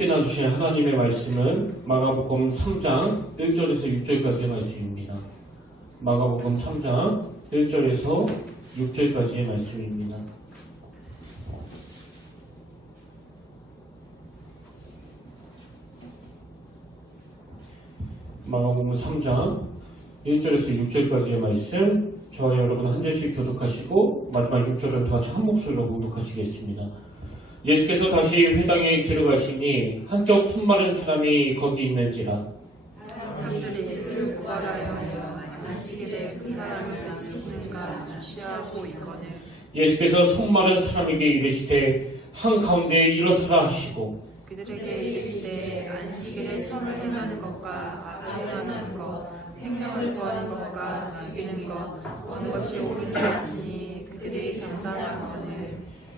함께 나누신 하나님의 말씀은 마가복음 3장 1절에서 6절까지의 말씀입니다. 마가복음 3장 1절에서 6절까지의 말씀입니다. 마가복음 3장 1절에서 6절까지의 말씀, 저와 여러분 한 절씩 교독하시고 마지막 6절은 다 같이 한 목소리로 공독하시겠습니다. 예수께서 다시 회당에 들어가시니 한쪽 손 마른 사람이 거기 있는지라. 사람들이 예수를 부활하여 안식일에 그 사람을 고치시는가 주시하고 있거늘. 예수께서 손 마른 사람에게 이르시되 한가운데 일어서라 하시고 그들에게 이르시되 안식일에 선을 행하는 것과 악을 행하는 것, 생명을 구하는 것과 죽이는 것 어느 것이 옳으냐 하시니 그들이 장사하거늘.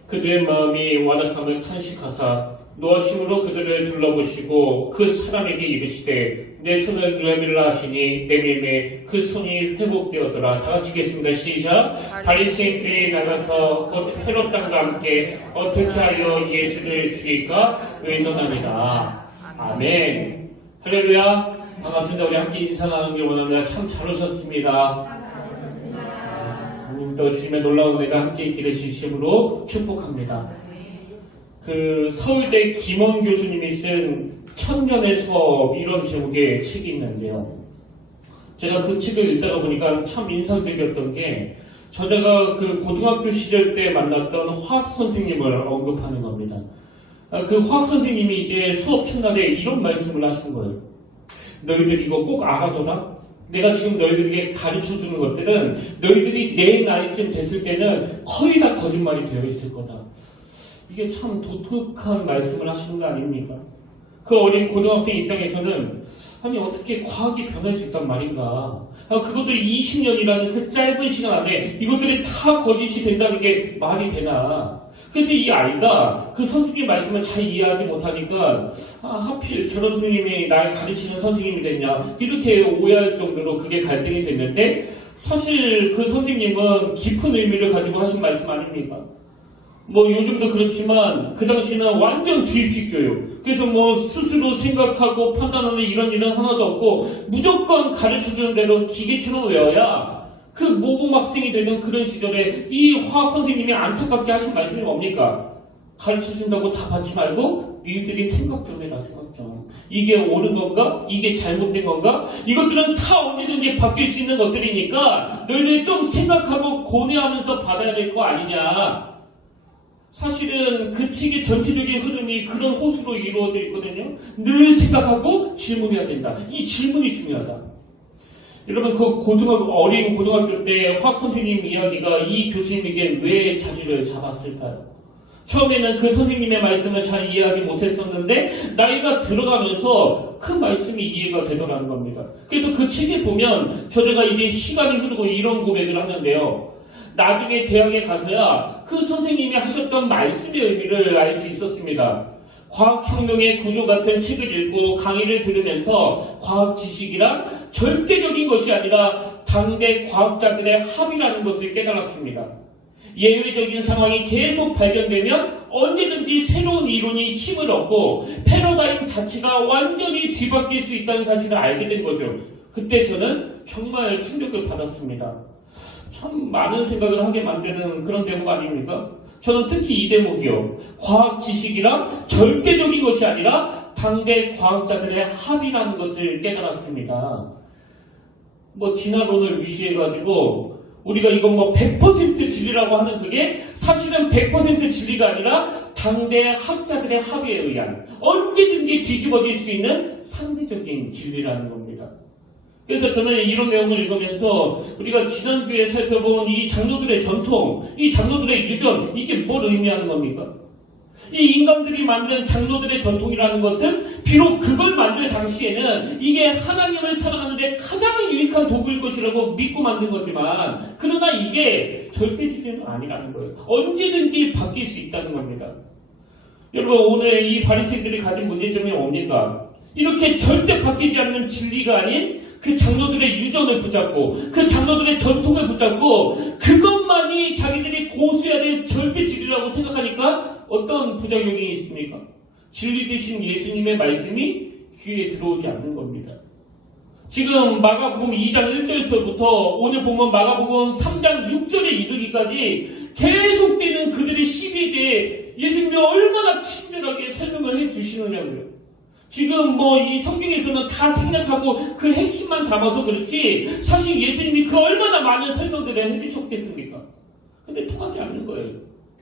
그들의 마음이 완악함을 탄식하사 노하심으로 그들을 둘러보시고 그 사람에게 이르시되 내 손을 내밀라 하시니 내밀매 그 손이 회복되었더라. 다 같이 읽겠습니다. 시작. 바리새인들이 나가서 곧 헤롯 당과 함께 어떻게 하여 예수를 죽일까 의논하니라. 아멘. 할렐루야. 반갑습니다. 우리 함께 인사 나누길 원합니다. 참 잘 오셨습니다. 또 주님의 놀라운 은혜가 함께 있기를 진심으로 축복합니다. 그 서울대 김원 교수님이 쓴 천년의 수업 이런 제목의 책이 있는데요. 제가 그 책을 읽다가 보니까 참 인상적이었던 게 저자가 그 고등학교 시절 때 만났던 화학 선생님을 언급하는 겁니다. 그 화학 선생님이 이제 수업 첫날에 이런 말씀을 하신 거예요. 너희들 이거 꼭 알아둬라. 내가 지금 너희들에게 가르쳐주는 것들은 너희들이 내 나이쯤 됐을 때는 거의 다 거짓말이 되어 있을 거다. 이게 참 독특한 말씀을 하시는 거 아닙니까? 그 어린 고등학생 입장에서는 아니 어떻게 과학이 변할 수 있단 말인가. 그것도 20년이라는 그 짧은 시간 안에 이것들이 다 거짓이 된다는 게 말이 되나. 그래서 이 아이가 그 선생님 말씀을 잘 이해하지 못하니까 하필 저런 선생님이 날 가르치는 선생님이 됐냐 이렇게 오해할 정도로 그게 갈등이 됐는데 사실 그 선생님은 깊은 의미를 가지고 하신 말씀 아닙니까? 뭐 요즘도 그렇지만 그 당시는 완전 주입식 교육. 그래서 뭐 스스로 생각하고 판단하는 이런 일은 하나도 없고 무조건 가르쳐주는 대로 기계처럼 외워야 그 모범 학생이 되는 그런 시절에 이 화학 선생님이 안타깝게 하신 말씀이 뭡니까? 가르쳐준다고 다 받지 말고 니들이 생각 좀 해라. 생각 좀. 이게 옳은 건가? 이게 잘못된 건가? 이것들은 다 언제든지 바뀔 수 있는 것들이니까 너희들이 좀 생각하고 고뇌하면서 받아야 될 거 아니냐. 사실은 그 책의 전체적인 흐름이 그런 호수로 이루어져 있거든요. 늘 생각하고 질문해야 된다. 이 질문이 중요하다. 여러분 그 어린 고등학교 때 화학 선생님 이야기가 이 교수님에게 왜 자리를 잡았을까요? 처음에는 그 선생님의 말씀을 잘 이해하지 못했었는데 나이가 들어가면서 그 말씀이 이해가 되더라는 겁니다. 그래서 그 책에 보면 저자가 이제 시간이 흐르고 이런 고백을 하는데요. 나중에 대학에 가서야 그 선생님이 하셨던 말씀의 의미를 알 수 있었습니다. 과학혁명의 구조 같은 책을 읽고 강의를 들으면서 과학 지식이란 절대적인 것이 아니라 당대 과학자들의 합의라는 것을 깨달았습니다. 예외적인 상황이 계속 발견되면 언제든지 새로운 이론이 힘을 얻고 패러다임 자체가 완전히 뒤바뀔 수 있다는 사실을 알게 된 거죠. 그때 저는 정말 충격을 받았습니다. 참 많은 생각을 하게 만드는 그런 대목 아닙니까? 저는 특히 이 대목이요. 과학 지식이란 절대적인 것이 아니라 당대 과학자들의 합의라는 것을 깨달았습니다. 뭐 진화론을 위시해가지고 우리가 이건 뭐 100% 진리라고 하는 그게 사실은 100% 진리가 아니라 당대 학자들의 합의에 의한 언제든지 뒤집어질 수 있는 상대적인 진리라는 겁니다. 그래서 저는 이런 내용을 읽으면서 우리가 지난주에 살펴본 이 장로들의 전통, 이 장로들의 유전, 이게 뭘 의미하는 겁니까? 이 인간들이 만든 장로들의 전통이라는 것은 비록 그걸 만들 당시에는 이게 하나님을 사랑하는 데 가장 유익한 도구일 것이라고 믿고 만든 거지만 그러나 이게 절대 진리는 아니라는 거예요. 언제든지 바뀔 수 있다는 겁니다. 여러분 오늘 이 바리새인들이 가진 문제점이 뭡니까? 이렇게 절대 바뀌지 않는 진리가 아닌 그 장로들의 유전을 붙잡고 그 장로들의 전통을 붙잡고 그것만이 자기들이 고수해야 될 절대 진리라고 생각하니까 어떤 부작용이 있습니까? 진리 되신 예수님의 말씀이 귀에 들어오지 않는 겁니다. 지금 마가복음 2장 1절에서부터 오늘 보면 마가복음 3장 6절에 이르기까지 계속되는 그들의 시비에 대해 예수님이 얼마나 친절하게 설명을 해 주시느냐고요. 지금 이 성경에서는 다 생략하고 그 핵심만 담아서 그렇지 사실 예수님이 그 얼마나 많은 설명들을 해주셨겠습니까? 근데 통하지 않는 거예요.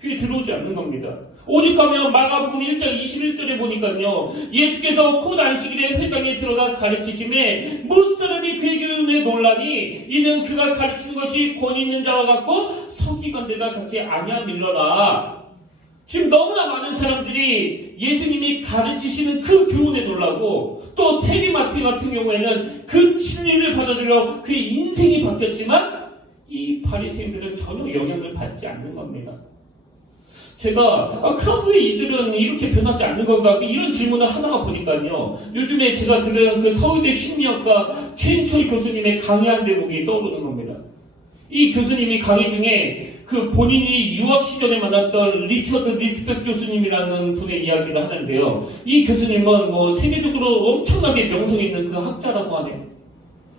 귀에 들어오지 않는 겁니다. 오죽하면 마가복음 1장 21절에 보니까요. 예수께서 곧 안식일에 회당에 들어가 가르치심에 무사람이 그에게 은혜 놀라니 이는 그가 가르치는 것이 권위 있는 자와 같고 서기관들과 같이 아니하밀러라. 지금 너무나 많은 사람들이 예수님이 가르치시는 그 교훈에 놀라고 또 세리마태 같은 경우에는 그 진리를 받아들여 그의 인생이 바뀌었지만 이 바리새인들은 전혀 영향을 받지 않는 겁니다. 제가 그럼 왜 이들은 이렇게 변하지 않는 건가 이런 질문을 하다가 보니까요. 요즘에 제가 들은 그 서울대 심리학과 최인철 교수님의 강의한 대목이 떠오르는 겁니다. 이 교수님이 강의 중에 그 본인이 유학 시절에 만났던 리처드 니스펙 교수님이라는 분의 이야기를 하는데요. 이 교수님은 세계적으로 엄청나게 명성 있는 그 학자라고 하네요.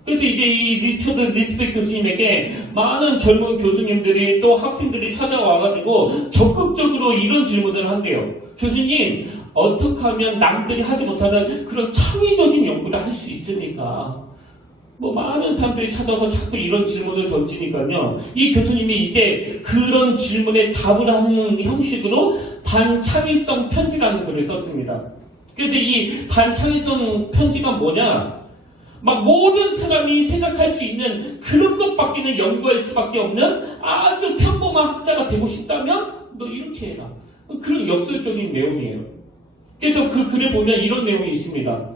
그래서 이제 이 리처드 니스펙 교수님에게 많은 젊은 교수님들이 또 학생들이 찾아와가지고 적극적으로 이런 질문을 한대요. 교수님, 어떻게 하면 남들이 하지 못하는 그런 창의적인 연구를 할 수 있습니까? 많은 사람들이 찾아와서 자꾸 이런 질문을 던지니까요. 이 교수님이 이제 그런 질문에 답을 하는 형식으로 반창의성 편지라는 글을 썼습니다. 그래서 이 반창의성 편지가 뭐냐? 모든 사람이 생각할 수 있는 그런 것밖에는 연구할 수밖에 없는 아주 평범한 학자가 되고 싶다면 너 이렇게 해라. 그런 역설적인 내용이에요. 그래서 그 글에 보면 이런 내용이 있습니다.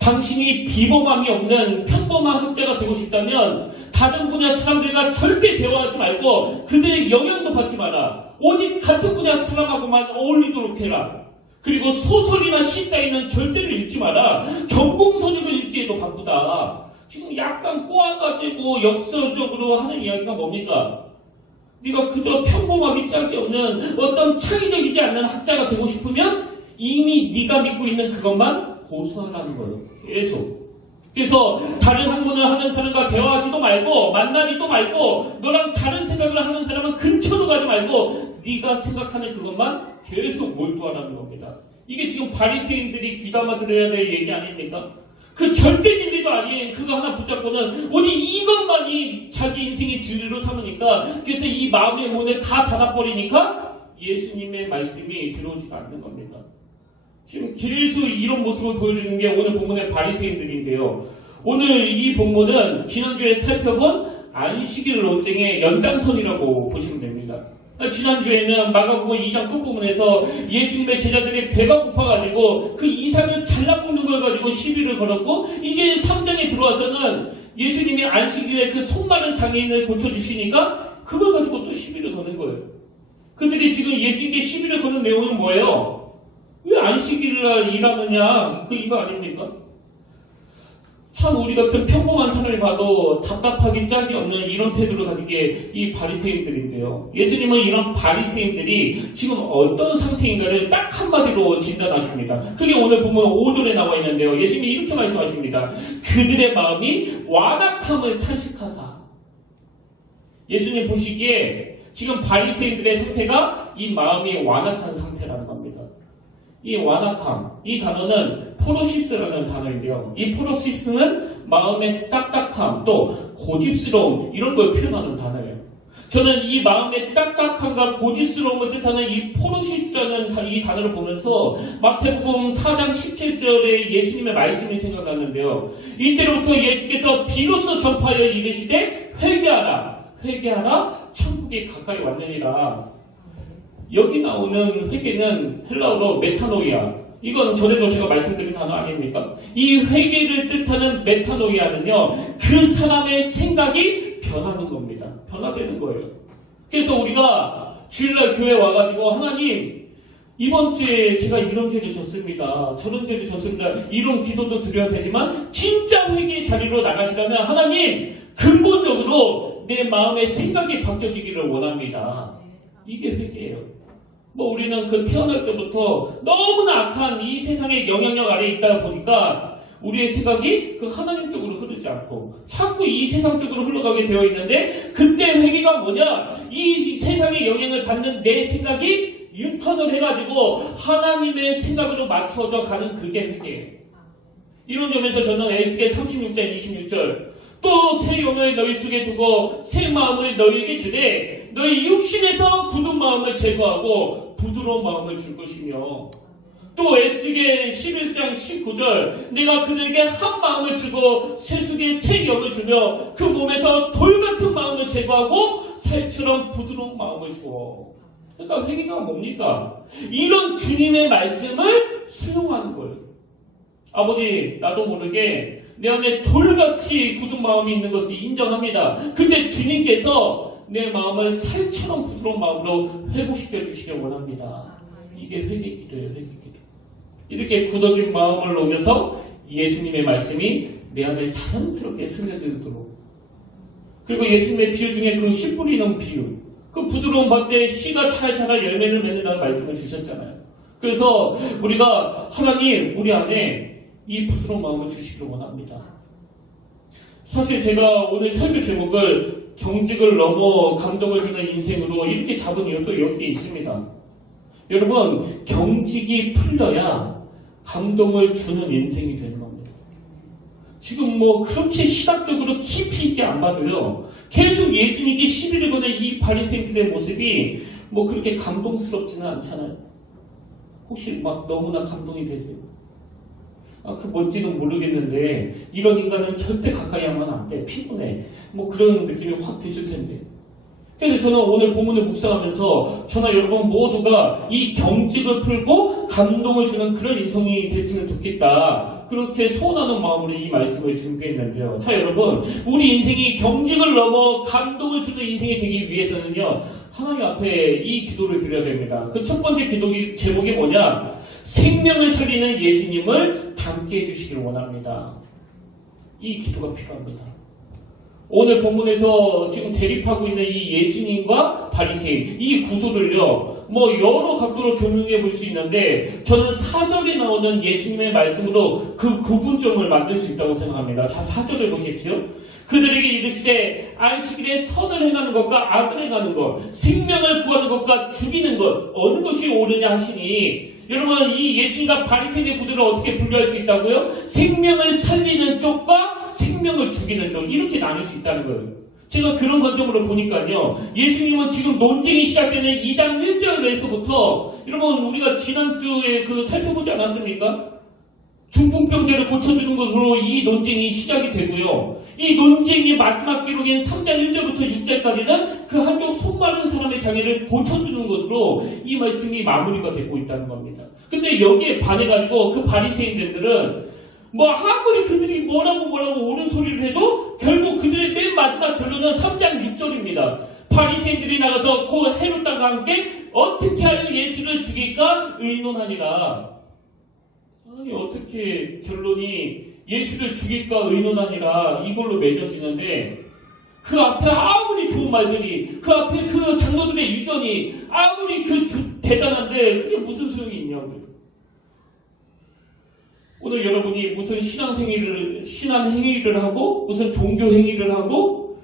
당신이 비범함이 없는 평범한 학자가 되고 싶다면 다른 분야 사람들과 절대 대화하지 말고 그들의 영향도 받지 마라. 오직 같은 분야 사람하고만 어울리도록 해라. 그리고 소설이나 시 따위는 절대로 읽지 마라. 전공서적을 읽기에도 바쁘다. 지금 약간 꼬아가지고 역설적으로 하는 이야기가 뭡니까? 네가 그저 평범하기 짝이 없는 어떤 창의적이지 않는 학자가 되고 싶으면 이미 네가 믿고 있는 그것만 고수하라는 거예요. 계속. 그래서 다른 학문을 하는 사람과 대화하지도 말고 만나지도 말고 너랑 다른 생각을 하는 사람은 근처도 가지 말고 네가 생각하는 그것만 계속 몰두하라는 겁니다. 이게 지금 바리새인들이 귀담아 들어야 될 얘기 아닙니까? 그 절대 진리도 아닌 그거 하나 붙잡고는 오직 이것만이 자기 인생의 진리로 삼으니까 그래서 이 마음의 문을 다 닫아버리니까 예수님의 말씀이 들어오지가 않는 겁니다. 지금 계속 이런 모습을 보여주는 게 오늘 본문의 바리새인들인데요. 오늘 이 본문은 지난주에 살펴본 안식일 논쟁의 연장선이라고 보시면 됩니다. 지난주에는 마가복음 2장 끝부분에서 예수님의 제자들이 배가 고파가지고 그 이삭을 잘라먹는 걸 가지고 시비를 걸었고 이제 3장에 들어와서는 예수님이 안식일에 그 손마른 장애인을 고쳐주시니까 그걸 가지고 또 시비를 거는 거예요. 그들이 지금 예수님께 시비를 거는 내용은 뭐예요? 왜 안식일날 일하느냐? 이거 아닙니까? 참 우리 같은 평범한 사람이 봐도 답답하기 짝이 없는 이런 태도를 가진 게 이 바리새인들인데요. 예수님은 이런 바리새인들이 지금 어떤 상태인가를 딱 한마디로 진단하십니다. 그게 오늘 보면 5절에 나와 있는데요. 예수님이 이렇게 말씀하십니다. 그들의 마음이 완악함을 탄식하사. 예수님 보시기에 지금 바리새인들의 상태가 이 마음이 완악한 상태라는 겁니다. 이 완악함, 이 단어는 포로시스라는 단어인데요. 이 포로시스는 마음의 딱딱함, 또 고집스러움 이런 걸 표현하는 단어예요. 저는 이 마음의 딱딱함과 고집스러움을 뜻하는 이 포로시스라는 이 단어를 보면서 마태복음 4장 17절에 예수님의 말씀이 생각나는데요. 이때로부터 예수께서 비로소 전파하여 이르시되 회개하라, 회개하라, 천국이 가까이 왔느니라. 여기 나오는 회개는 헬라어로 메타노이아. 이건 전에도 제가 말씀드린 단어 아닙니까? 이 회개를 뜻하는 메타노이아는요, 그 사람의 생각이 변하는 겁니다. 변화되는 거예요. 그래서 우리가 주일날 교회 와가지고 하나님, 이번 주에 제가 이런 죄를 졌습니다. 저런 죄를 졌습니다. 이런 기도도 드려야 되지만 진짜 회개의 자리로 나가시려면 하나님, 근본적으로 내 마음의 생각이 바뀌어지기를 원합니다. 이게 회개예요. 뭐 우리는 그 태어날 때부터 너무나 악한 이 세상의 영향력 아래에 있다 보니까 우리의 생각이 그 하나님 쪽으로 흐르지 않고 자꾸 이 세상 쪽으로 흘러가게 되어 있는데, 그때 회개가 뭐냐? 이 세상의 영향을 받는 내 생각이 유턴을 해가지고 하나님의 생각으로 맞춰져 가는 그게 회개예요. 이런 점에서 저는 에스겔 36장 26절 또 새 영을 너희 속에 두고 새 마음을 너희에게 주되 너희 육신에서 굳은 마음을 제거하고 부드러운 마음을 줄 것이며, 또 에스겔 11장 19절 내가 그들에게 한 마음을 주고 새 속에 새 영을 주며 그 몸에서 돌 같은 마음을 제거하고 살처럼 부드러운 마음을 주어. 그러니까 회개가 뭡니까? 이런 주님의 말씀을 수용하는 거예요. 아버지, 나도 모르게 내 안에 돌같이 굳은 마음이 있는 것을 인정합니다. 근데 주님께서 내 마음을 살처럼 부드러운 마음으로 회복시켜 주시길 원합니다. 이게 회개기도예요. 회개기도. 이렇게 굳어진 마음을 놓으면서 예수님의 말씀이 내 안에 자연스럽게 스며들도록, 그리고 예수님의 비유 중에 그 씨 뿌리는 비유, 그 부드러운 밭에 씨가 잘 자라 열매를 맺는다는 말씀을 주셨잖아요. 그래서 우리가 하나님 우리 안에 이 부드러운 마음을 주시길 원합니다. 사실 제가 오늘 설교 제목을 경직을 넘어 감동을 주는 인생으로 이렇게 잡은 이유도 여기에 있습니다. 여러분, 경직이 풀려야 감동을 주는 인생이 되는 겁니다. 지금 뭐 그렇게 시각적으로 깊이 있게 안 봐도요, 계속 예수님께 시비를 거는 이 바리새인들의 모습이 뭐 그렇게 감동스럽지는 않잖아요. 혹시 막 너무나 감동이 되세요? 그 뭔지는 모르겠는데 이런 인간은 절대 가까이 하면 안 돼. 피곤해. 뭐 그런 느낌이 확 드실 텐데. 그래서 저는 오늘 본문을 묵상하면서 저나 여러분 모두가 이 경직을 풀고 감동을 주는 그런 인생이 됐으면 좋겠다. 그렇게 소원하는 마음으로 이 말씀을 준비했는데요. 자, 여러분, 우리 인생이 경직을 넘어 감동을 주는 인생이 되기 위해서는요, 하나님 앞에 이 기도를 드려야 됩니다. 그 첫 번째 기도 제목이 뭐냐? 생명을 살리는 예수님을 닮게 해주시길 원합니다. 이 기도가 필요합니다. 오늘 본문에서 지금 대립하고 있는 이 예수님과 바리새인, 이 구도를요, 뭐 여러 각도로 조명해 볼 수 있는데 저는 4절에 나오는 예수님의 말씀으로 그 구분점을 만들 수 있다고 생각합니다. 자, 4절을 보십시오. 그들에게 이르시되 안식일에 선을 행하는 것과 악을 행하는 것, 생명을 구하는 것과 죽이는 것, 어느 것이 옳으냐 하시니, 여러분, 이 예수님과 바리새인의 구도를 어떻게 분류할 수 있다고요? 생명을 살리는 쪽과 생명을 죽이는 쪽, 이렇게 나눌 수 있다는 거예요. 제가 그런 관점으로 보니까요, 예수님은 지금 논쟁이 시작되는 2장 1절에서부터, 여러분, 우리가 지난주에 살펴보지 않았습니까? 중풍병자를 고쳐주는 것으로 이 논쟁이 시작이 되고요. 이 논쟁의 마지막 기록인 3장 1절부터 6절까지는 그 한쪽 손마른 사람의 장애를 고쳐주는 것으로 이 말씀이 마무리가 되고 있다는 겁니다. 근데 여기에 반해가지고 그 바리새인들은 뭐 아무리 그들이 뭐라고 옳은 소리를 해도 결국 그들의 맨 마지막 결론은 3장 6절입니다. 바리새인들이 나가서 그 헤롯 왕과 함께 어떻게 하여 예수를 죽일까 의논하니라. 아니, 어떻게 결론이 예수를 죽일까 의논하니라 이걸로 맺어지는데, 그 앞에 아무리 좋은 말들이, 그 앞에 그 장로들의 유전이 아무리 대단한데 그게 무슨 소용이 있냐고요. 오늘 여러분이 무슨 신앙 행위를 하고 무슨 종교 행위를 하고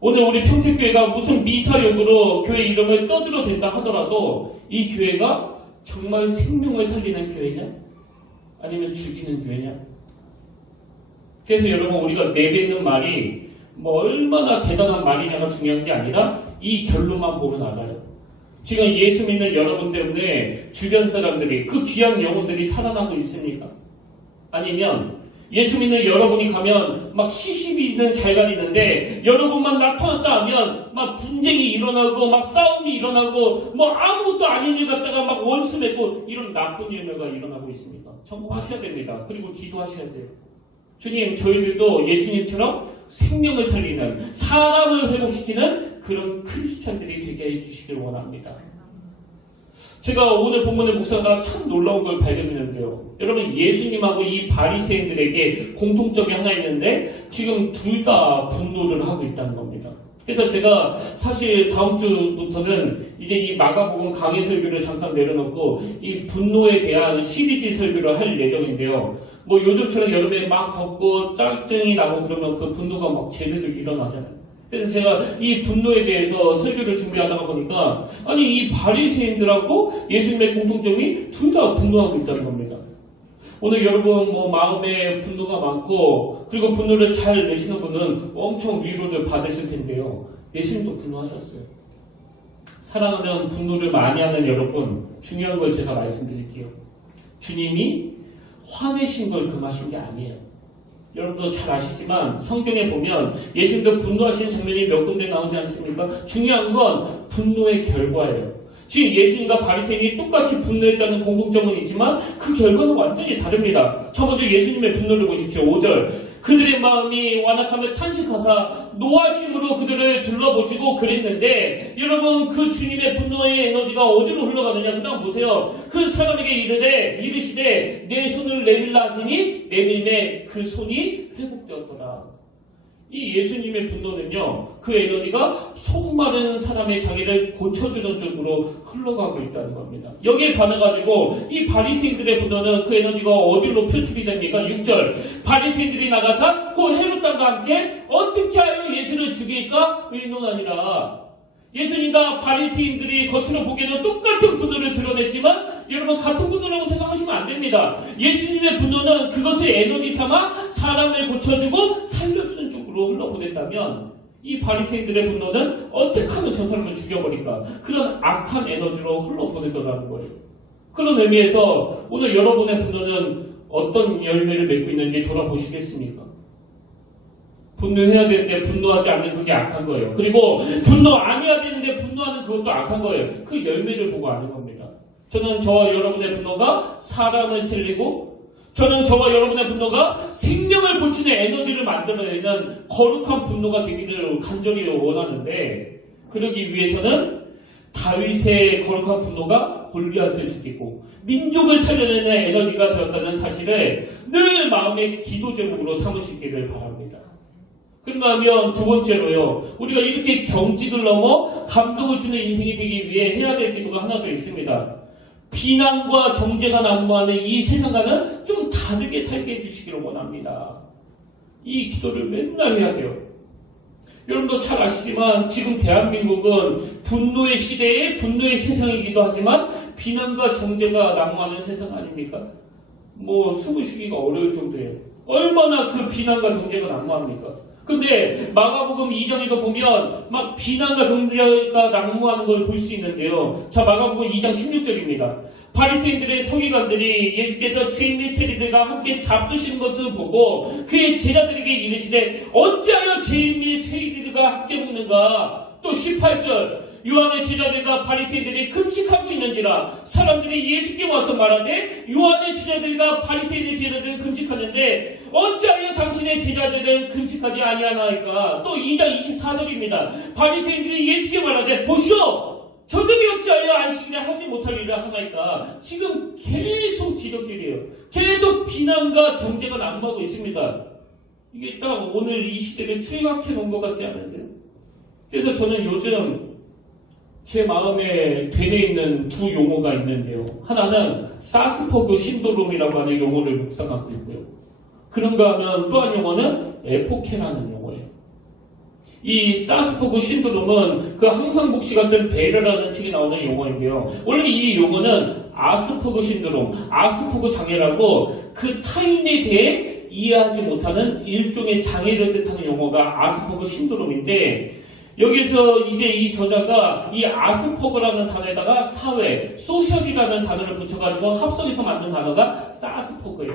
오늘 우리 평택교회가 무슨 미사역으로 교회 이름을 떠들어댄다 하더라도 이 교회가 정말 생명을 살리는 교회냐? 아니면 죽이는 교회냐? 그래서 여러분, 우리가 내뱉는 말이 뭐 얼마나 대단한 말이냐가 중요한 게 아니라 이 결론만 보면 알아요. 지금 예수 믿는 여러분 때문에 주변 사람들이, 그 귀한 영혼들이 살아나고 있습니까? 아니면 예수 믿는 여러분이 가면 막 시시비는 잘 가리는데 여러분만 나타났다 하면 막 분쟁이 일어나고 막 싸움이 일어나고 뭐 아무것도 아닌 일 갖다가 막 원수 맺고 이런 나쁜 일들가 일어나고 있습니다. 청구하셔야 됩니다. 그리고 기도하셔야 돼요. 주님, 저희들도 예수님처럼 생명을 살리는, 사람을 회복시키는 그런 크리스찬들이 되게 해주시길 원합니다. 제가 오늘 본문의 묵상하다가 참 놀라운 걸 발견했는데요. 여러분, 예수님하고 이 바리새인들에게 공통점이 하나 있는데 지금 둘 다 분노를 하고 있다는 겁니다. 그래서 제가 사실 다음 주부터는 이제 이 마가복음 강의 설교를 잠깐 내려놓고 이 분노에 대한 시리즈 설교를 할 예정인데요. 뭐 요즘처럼 여름에 막 덥고 짜증이 나고 그러면 그 분노가 막 제대로 일어나잖아요. 그래서 제가 이 분노에 대해서 설교를 준비하다가 보니까 아니 이 바리새인들하고 예수님의 공통점이 둘 다 분노하고 있다는 겁니다. 오늘 여러분 뭐 마음에 분노가 많고 그리고 분노를 잘 내시는 분은 엄청 위로를 받으실 텐데요. 예수님도 분노하셨어요. 사랑하는 분노를 많이 하는 여러분, 중요한 걸 제가 말씀드릴게요. 주님이 화내신 걸 금하신 게 아니에요. 여러분도 잘 아시지만 성경에 보면 예수님도 분노하시는 장면이 몇 군데 나오지 않습니까? 중요한 건 분노의 결과예요. 지금 예수님과 바리새인이 똑같이 분노했다는 공통점은 있지만 그 결과는 완전히 다릅니다. 첫 번째 예수님의 분노를 보십시오. 5절 그들의 마음이 완악하며 탄식하사 노하심으로 그들을 둘러보시고 그랬는데 여러분 그 주님의 분노의 에너지가 어디로 흘러가느냐. 그 다음 보세요. 그 사람에게 이르시되 내 손을 내밀라 하시니 내밀매 그 손이 회복되었더라. 이 예수님의 분노는요, 그 에너지가 속마른 사람의 자기를 고쳐주는 쪽으로 흘러가고 있다는 겁니다. 여기에 반해가지고 이 바리새인들의 분노는 그 에너지가 어디로 표출이 됩니까? 6절 바리새인들이 나가사 그 헤롯당과 함께 어떻게 하여 예수를 죽일까 의논하니라. 예수님과 바리새인들이 겉으로 보기에는 똑같은 분노를 드러냈지만 여러분 같은 분노라고 생각하시면 안 됩니다. 예수님의 분노는 그것을 에너지 삼아 사람을 고쳐주고 살려주는 쪽으로 흘러보냈다면 이 바리새인들의 분노는 어떻게 하면 저 사람을 죽여버릴까? 그런 악한 에너지로 흘러보내더라는 거예요. 그런 의미에서 오늘 여러분의 분노는 어떤 열매를 맺고 있는지 돌아보시겠습니까? 분노해야 되는데 분노하지 않는 그게 악한 거예요. 그리고 분노 안 해야 되는데 분노하는 그것도 악한 거예요. 그 열매를 보고 아는 겁니다. 저는 저와 여러분의 분노가 사람을 살리고 저는 저와 여러분의 분노가 생명을 고치는 에너지를 만들어내는 거룩한 분노가 되기를 간절히 원하는데 그러기 위해서는 다윗의 거룩한 분노가 골리앗을 죽이고 민족을 살려내는 에너지가 되었다는 사실을 늘 마음의 기도 제목으로 삼으시기를 바랍니다. 그런가 하면 두 번째로요. 우리가 이렇게 경직을 넘어 감동을 주는 인생이 되기 위해 해야 될 기도가 하나 더 있습니다. 비난과 정죄가 난무하는 이 세상과는 좀 다르게 살게 해주시기를 원합니다. 이 기도를 맨날 해야 돼요. 여러분도 잘 아시지만 지금 대한민국은 분노의 시대에 분노의 세상이기도 하지만 비난과 정죄가 난무하는 세상 아닙니까? 뭐 숨을 쉬기가 어려울 정도예요. 얼마나 그 비난과 정죄가 난무합니까? 근데 마가복음 2장에도 보면 막 비난과 정죄가 난무하는 걸 볼 수 있는데요. 자, 마가복음 2장 16절입니다. 바리새인들의 서기관들이 예수께서 죄인 및 세리들과 함께 잡수시는 것을 보고 그의 제자들에게 이르시되 어찌하여 죄인 및 세리들과 함께 먹는가? 또 18절 요한의 제자들과 바리새인들이 금식하고 있는지라 사람들이 예수께 와서 말하되 요한의 제자들과 바리새인의 제자들은 금식하는데 어찌하여 당신의 제자들은 금식하지 아니하나이까. 또 2장 24절입니다. 바리새인들이 예수께 말하되 보시오 저들이 어찌하여 안식일에 하지 못하리라 하나이까. 지금 계속 지적질이에요. 계속 비난과 정죄가 난무하고 있습니다. 이게 딱 오늘 이 시대를 추락해 놓은 것 같지 않으세요? 그래서 저는 요즘 제 마음에 되뇌 있는 두 용어가 있는데요. 하나는 사스퍼그 신도롬이라고 하는 용어를 묵상하고 있고요. 그런가 하면 또 한 용어는 에포케라는 용어예요. 이 사스퍼그 신도롬은 그 항상복 씨가 쓴 베르라는 책에 나오는 용어인데요. 원래 이 용어는 아스퍼그 신드롬, 아스퍼그 장애라고 그 타인에 대해 이해하지 못하는 일종의 장애를 뜻하는 용어가 아스퍼그 신드롬인데 여기서 이제 이 저자가 이 아스퍼그라는 단어에다가 사회, 소셜이라는 단어를 붙여가지고 합성해서 만든 단어가 사스퍼그예요.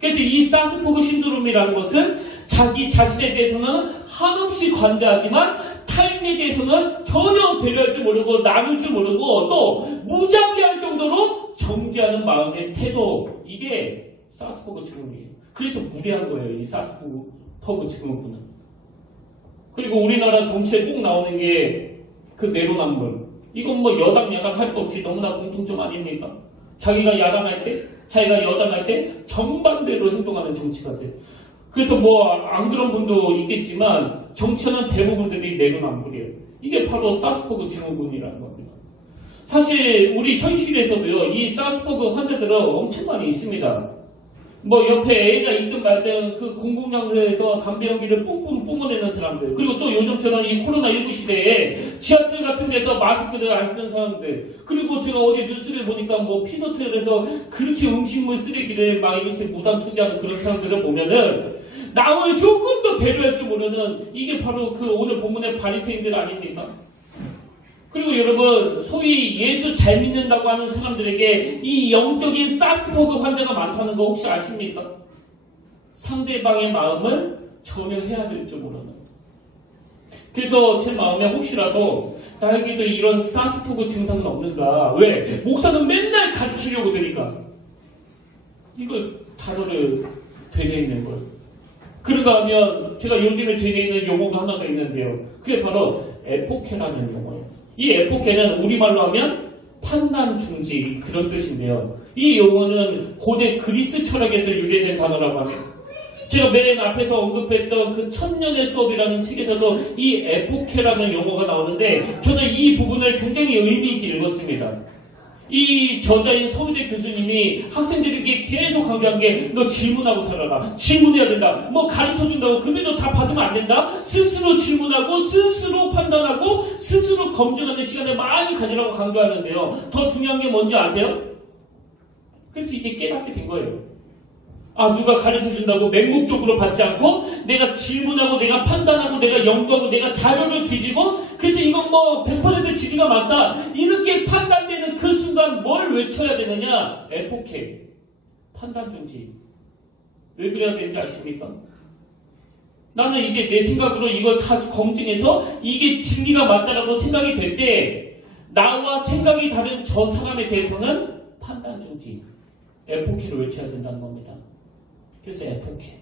그래서 이 사스퍼그 신드롬이라는 것은 자기 자신에 대해서는 한없이 관대하지만 타인에 대해서는 전혀 배려할 줄 모르고 나눌 줄 모르고 또 무장해할 정도로 정죄하는 마음의 태도, 이게 사스퍼그 증후군이에요. 그래서 무례한 거예요, 이 사스퍼그 증후군은. 그리고 우리나라 정치에 꼭 나오는 게 그 내로남불. 이건 뭐 여당 야당 할 거 없이 너무나 공통점 아닙니까? 자기가 야당할 때, 자기가 여당할 때 정반대로 행동하는 정치가 돼. 그래서 뭐 안 그런 분도 있겠지만 정치하는 대부분들이 내로남불이에요. 이게 바로 사스코그 증후군이라는 겁니다. 사실 우리 현실에서도요, 이 사스코그 환자들은 엄청 많이 있습니다. 뭐 옆에 애가 있든 말든 그 공공장소에서 담배 연기를 뿜뿜 뿜어내는 사람들, 그리고 또 요즘처럼 이 코로나19 시대에 지하철 같은 데서 마스크를 안 쓰는 사람들, 그리고 제가 어제 뉴스를 보니까 뭐 피서철에서 그렇게 음식물 쓰레기를 막 이렇게 무단 투기하는 그런 사람들을 보면은 남을 조금 더 배려할 줄 모르는, 이게 바로 그 오늘 본문의 바리새인들 아닙니까? 그리고 여러분, 소위 예수 잘 믿는다고 하는 사람들에게 이 영적인 사스코그 환자가 많다는 거 혹시 아십니까? 상대방의 마음을 전혀 헤아릴 줄 모르는. 그래서 제 마음에 혹시라도 나에게도 이런 사스코그 증상은 없는가? 왜? 목사는 맨날 가르치려고 드니까 이걸 단어를 되뇌이는 거예요. 그런가 하면 제가 요즘에 되뇌이는 용어가 하나 더 있는데요. 그게 바로 에포케라는 용어예요. 이 에포케는 우리말로 하면 판단 중지, 그런 뜻인데요. 이 용어는 고대 그리스 철학에서 유래된 단어라고 합니다. 제가 맨 앞에서 언급했던 그 천년의 수업이라는 책에서도 이 에포케라는 용어가 나오는데 저는 이 부분을 굉장히 의미 있게 읽었습니다. 이 저자인 서울대 교수님이 학생들에게 계속 강조한 게 너 질문하고 살아라. 질문해야 된다. 뭐 가르쳐준다고 그래도 다 받으면 안 된다. 스스로 질문하고 스스로 판단하고 스스로 검증하는 시간을 많이 가지라고 강조하는데요. 더 중요한 게 뭔지 아세요? 그래서 이제 깨닫게 된 거예요. 아, 누가 가르쳐준다고 맹목적으로 받지 않고 내가 질문하고 내가 판단하고 내가 연구하고 내가 자료를 뒤지고 그래서 이건 뭐 100% 진리가 맞다 이렇게 판단되는 그 순간 뭘 외쳐야 되느냐? 에포케, 판단 중지. 왜 그래야 되는지 아십니까? 나는 이제 내 생각으로 이걸 다 검증해서 이게 진리가 맞다라고 생각이 될 때 나와 생각이 다른 저 사람에 대해서는 판단 중지, 에포케를 외쳐야 된다는 겁니다. 그래서 에포케.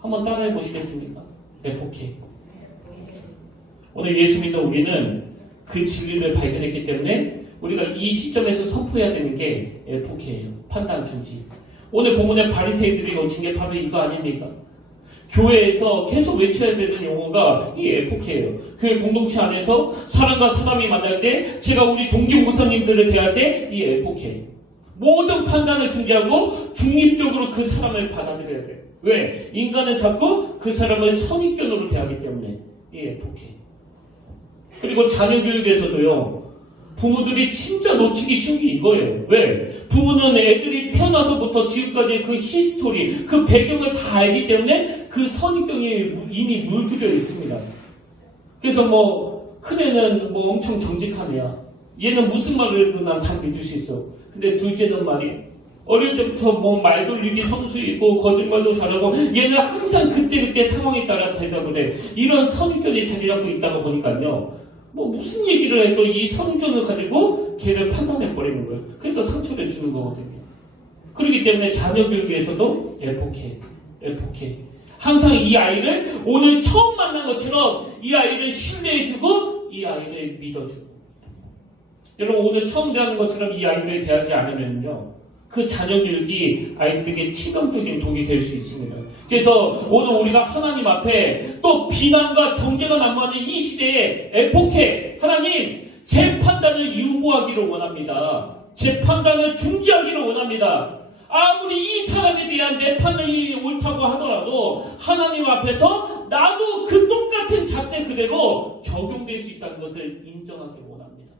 한번 따라해 보시겠습니까? 에포케. 오늘 예수 믿는 우리는 그 진리를 발견했기 때문에 우리가 이 시점에서 선포해야 되는 게 에포케예요. 판단 중지. 오늘 본문의 바리새인들이 놓친 게 바로 이거 아닙니까? 교회에서 계속 외쳐야 되는 용어가 이 에포케예요. 교회 공동체 안에서 사람과 사람이 만날 때, 제가 우리 동기 목사님들을 대할 때 이 에포케예요. 모든 판단을 중지하고 중립적으로 그 사람을 받아들여야 돼요. 왜? 인간은 자꾸 그 사람을 선입견으로 대하기 때문에 이 에포케. 그리고 자녀 교육에서도요. 부모들이 진짜 놓치기 쉬운 게 이거예요. 왜? 부모는 애들이 태어나서부터 지금까지 그 히스토리, 그 배경을 다 알기 때문에 그 선입견이 이미 물들여 있습니다. 그래서 뭐 큰애는 뭐 엄청 정직한 애야. 얘는 무슨 말을 해도 난 다 믿을 수 있어. 근데 둘째는 말이 어릴 때부터 뭐 말 돌리기 선수이고 거짓말도 잘하고 얘는 항상 그때그때 상황에 따라 대답을 해. 이런 선입견이 자리 잡고 있다고 보니까요. 뭐 무슨 얘기를 해도 이 선입견을 가지고 걔를 판단해버리는 거예요. 그래서 상처를 주는 거거든요. 그렇기 때문에 자녀 교육에서도 에포케. 항상 이 아이를 오늘 처음 만난 것처럼 이 아이를 신뢰해주고 이 아이를 믿어주고. 여러분 오늘 처음 대하는 것처럼 이 아이를 대하지 않으면요. 그 자녀 교육이 아이들에게 치명적인 독이 될 수 있습니다. 그래서 오늘 우리가 하나님 앞에 또 비난과 정죄가 난무하는 이 시대에 에포케, 하나님 제 판단을 유보하기를 원합니다. 제 판단을 중지하기를 원합니다. 아무리 이 사람에 대한 내 판단이 옳다고 하더라도 하나님 앞에서 나도 그 똑같은 잣대 그대로 적용될 수 있다는 것을 인정하기를 원합니다.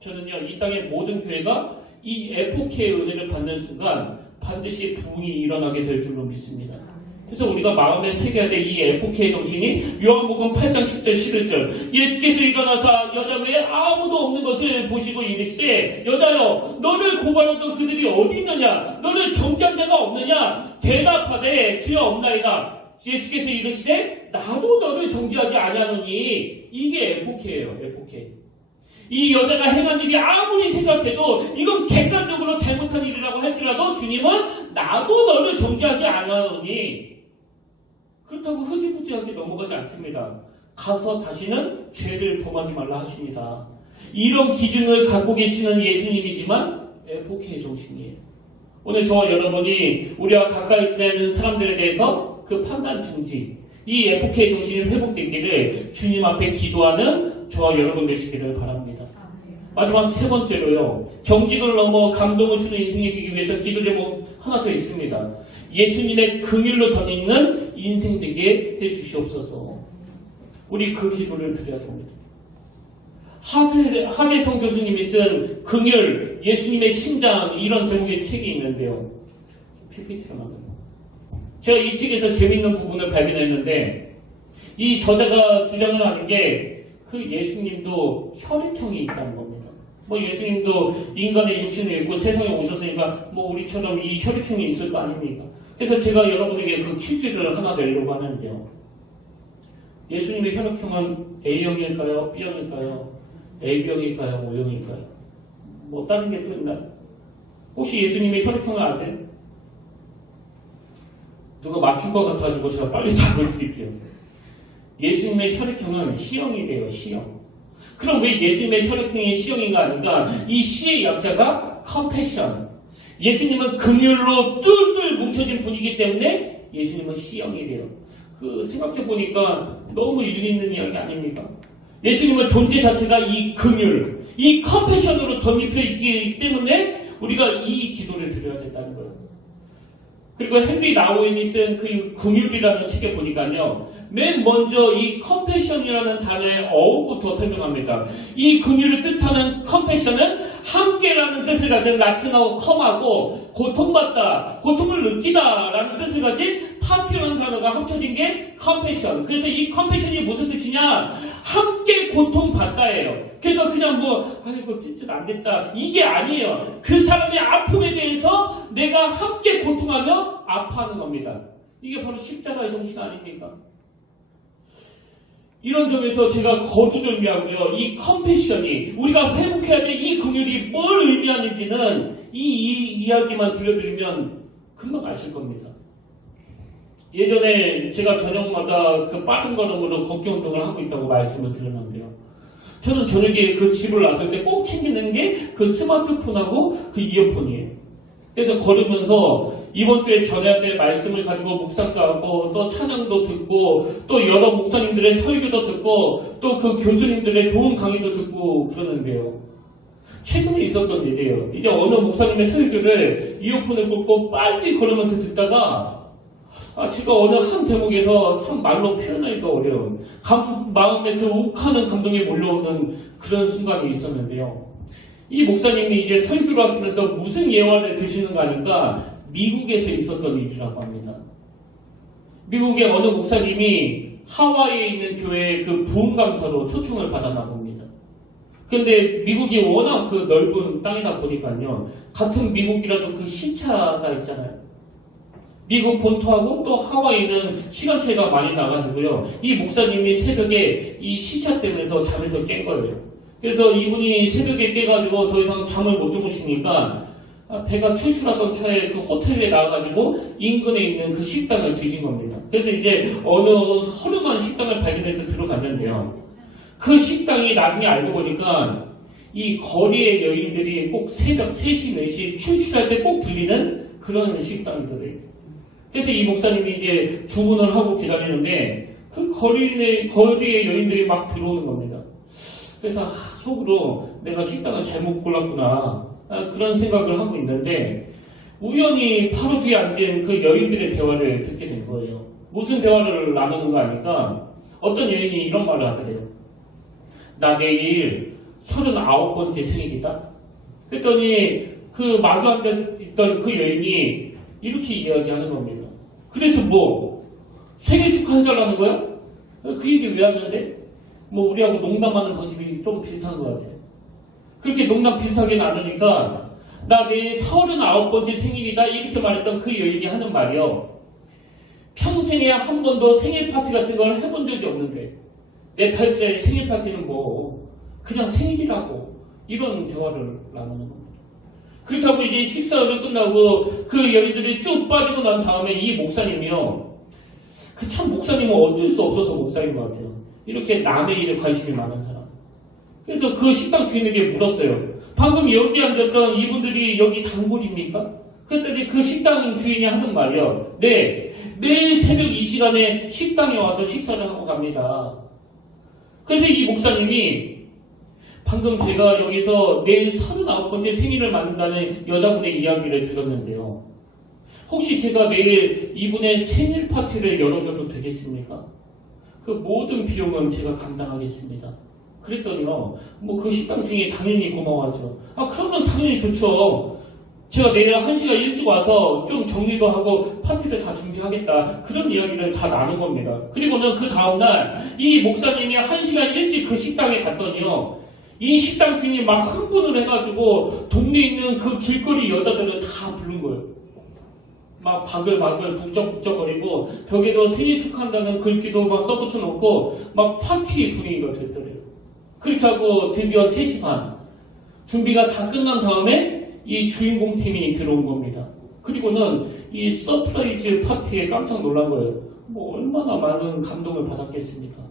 저는요, 이 땅의 모든 교회가 이 에포케의 은혜를 받는 순간 반드시 부흥이 일어나게 될 줄로 믿습니다. 그래서 우리가 마음에 새겨야 될 이 에포케의 정신이 요한복음 8장 10절 11절 예수께서 일어나사 여자 외에 아무도 없는 것을 보시고 이르시되 여자여 너를 고발하던 그들이 어디 있느냐 너를 정죄한 자가 없느냐 대답하되 주여 없나이다. 예수께서 이르시되 나도 너를 정죄하지 아니하노니. 이게 에포케예요. 에포케. 이 여자가 행한 일이 아무리 생각해도 이건 객관적으로 잘못한 일이라고 할지라도 주님은 나도 너를 정죄하지 않았노니. 그렇다고 흐지부지하게 넘어가지 않습니다. 가서 다시는 죄를 범하지 말라 하십니다. 이런 기준을 갖고 계시는 예수님이지만 에포케의 정신이에요. 오늘 저와 여러분이 우리와 가까이 지내는 사람들에 대해서 그 판단 중지, 이 FK 정신이 회복되기를 주님 앞에 기도하는 저와 여러분 되시기를 바랍니다. 마지막 세 번째로요. 경직을 넘어 감동을 주는 인생이 되기 위해서 기도 제목 하나 더 있습니다. 예수님의 긍휼로 덧입는 인생 되게 해주시옵소서. 우리 그 기도를 드려야 됩니다. 하재성 교수님이 쓴 긍휼, 예수님의 심장 이런 제목의 책이 있는데요. PPT로 만들어요. 제가 이 책에서 재밌는 부분을 발견했는데 이 저자가 주장을 하는 게 그 예수님도 혈액형이 있다는 겁니다. 뭐 예수님도 인간의 육신을 입고 세상에 오셨으니까 뭐 우리처럼 이 혈액형이 있을 거 아닙니까? 그래서 제가 여러분에게 그 퀴즈를 하나 내려고 하는데요. 예수님의 혈액형은 A형일까요? B형일까요? AB형일까요? O형일까요? 뭐 다른 게 또 있나요? 혹시 예수님의 혈액형을 아세요? 누가 맞출 것 같아가지고 제가 빨리 답을 드릴게요. 예수님의 혈액형은 C형이래요. C형. 그럼 왜 예수님의 혈액형이 C형인가 하니까 이 C의 약자가 컴패션. 예수님은 긍휼로 뚫뚫 뭉쳐진 분이기 때문에 예수님은 C형이래요. 생각해보니까 너무 일리 있는 이야기 아닙니까? 예수님은 존재 자체가 이 긍휼, 이 컴패션으로 덧입혀 있기 때문에 우리가 이 기도를 드려야 된다는 거예요. 그리고 헨리 나우엔이 쓴 그 긍휼이라는 책에 보니까요. 맨 먼저 이 컴패션이라는 단어의 어원부터 설명합니다. 이 긍휼을 뜻하는 컴패션은 함께라는 뜻을 가진 라틴어로 컴하고 고통받다, 고통을 느끼다 라는 뜻을 가진 파티라는 단어가 합쳐진 게 컴패션. 그래서 이 컴패션이 무슨 뜻이냐? 함께 고통받다예요. 그래서 그냥 아이고 진짜 안 됐다 이게 아니에요. 그 사람의 아픔에 대해서 내가 함께 고통하며 아파하는 겁니다. 이게 바로 십자가의 정신 아닙니까? 이런 점에서 제가 거두절미하고요. 이 컴패션이 우리가 회복해야 될 이 긍휼이 뭘 의미하는지는 이 이야기만 들려드리면 금방 아실 겁니다. 예전에 제가 저녁마다 그 빠른 걸음으로 걷기 운동을 하고 있다고 말씀을 드렸는데요. 저는 저녁에 그 집을 나설 때 꼭 챙기는 게 그 스마트폰하고 그 이어폰이에요. 그래서 걸으면서 이번 주에 전해야 될 말씀을 가지고 묵상도 하고 또 찬양도 듣고 또 여러 목사님들의 설교도 듣고 또 그 교수님들의 좋은 강의도 듣고 그러는데요. 최근에 있었던 일이에요. 이제 어느 목사님의 설교를 이어폰을 꽂고 빨리 걸으면서 듣다가 제가 어느 한 대목에서 참 말로 표현하기가 어려운 마음에 그 욱하는 감동이 몰려오는 그런 순간이 있었는데요. 이 목사님이 이제 설교를 하시면서 무슨 예화를 드시는가 하니까 미국에서 있었던 일이라고 합니다. 미국의 어느 목사님이 하와이에 있는 교회의 그 부흥감사로 초청을 받았나 봅니다. 그런데 미국이 워낙 그 넓은 땅이다 보니까요. 같은 미국이라도 그 시차가 있잖아요. 미국 본토하고 또 하와이는 시간 차이가 많이 나가지고요. 이 목사님이 새벽에 이 시차 때문에 잠에서 깬 거예요. 그래서 이분이 새벽에 깨가지고 더 이상 잠을 못 주무시니까 배가 출출하던 차에 그 호텔에 나가가지고 인근에 있는 그 식당을 뒤진 겁니다. 그래서 이제 어느 허름한 식당을 발견해서 들어갔는데요. 그 식당이 나중에 알고 보니까 이 거리의 여인들이 꼭 새벽 3시, 4시 출출할 때 꼭 들리는 그런 식당이더래요. 그래서 이 목사님이 이제 주문을 하고 기다리는데 그 거리의 여인들이 막 들어오는 겁니다. 그래서 속으로 내가 식당을 잘못 골랐구나 그런 생각을 하고 있는데 우연히 바로 뒤에 앉은 그 여인들의 대화를 듣게 된 거예요. 무슨 대화를 나누는가 하니까 어떤 여인이 이런 말을 하더래요. 나 내일 39번째 생일이다. 그랬더니 그 마주 앉아있던 그 여인이 이렇게 이야기하는 겁니다. 그래서 생일 축하해달라는 거야? 그 얘기 왜 하는데? 우리하고 농담하는 방식이 좀 비슷한 것 같아요. 그렇게 농담 비슷하게 나누니까 나 내일 39번째 생일이다 이렇게 말했던 그 여인이 하는 말이요. 평생에 한 번도 생일 파티 같은 걸 해본 적이 없는데 내 팔자의 생일 파티는 그냥 생일이라고 이런 대화를 나누는 겁니다. 그렇다고 이제 식사를 끝나고 그 여인들이 쭉 빠지고 난 다음에 이 목사님이요. 참 목사님은 어쩔 수 없어서 목사인 것 같아요. 이렇게 남의 일에 관심이 많은 사람. 그래서 그 식당 주인에게 물었어요. 방금 여기 앉았던 이분들이 여기 단골입니까? 그랬더니 그 식당 주인이 하는 말이요. 네, 매일 새벽 이 시간에 식당에 와서 식사를 하고 갑니다. 그래서 이 목사님이 방금 제가 여기서 내일 39번째 생일을 맞는다는 여자분의 이야기를 들었는데요. 혹시 제가 내일 이분의 생일 파티를 열어줘도 되겠습니까? 그 모든 비용은 제가 감당하겠습니다. 그랬더니요, 뭐 그 식당 주인이 당연히 고마워하죠. 그러면 당연히 좋죠. 제가 내일 1시간 일찍 와서 좀 정리도 하고 파티를 다 준비하겠다. 그런 이야기를 다 나눈 겁니다. 그리고는 그 다음날 이 목사님이 1시간 일찍 그 식당에 갔더니요, 이 식당 주인이 막 흥분을 해가지고 동네에 있는 그 길거리 여자들을 다 부른 거예요. 막 바글바글 북적북적거리고 벽에도 생일 축하한다는 글귀도 막 써붙여놓고 막 파티 분위기가 됐더래요. 그렇게 하고 드디어 3시 반 준비가 다 끝난 다음에 이 주인공 팀이 들어온 겁니다. 그리고는 이 서프라이즈 파티에 깜짝 놀란 거예요. 뭐 얼마나 많은 감동을 받았겠습니까?